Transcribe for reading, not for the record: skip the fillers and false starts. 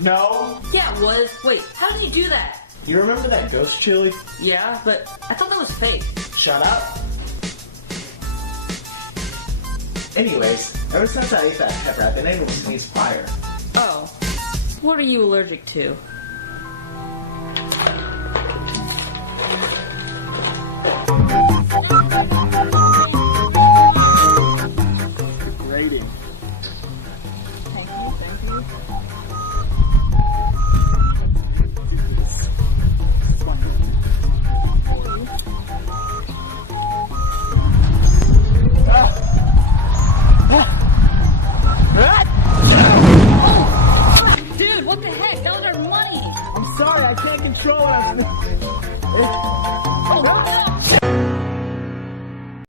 No. Yeah, it was. Wait, how did you do that? You remember that ghost chili? Yeah, but I thought that was fake. Shut up. Anyways, ever since I ate that pepper, I've been able to sneeze fire. Oh. What are you allergic to? Rating. Thank you. Dude, what the heck? That was our money! I'm sorry, I can't control it. Oh, no!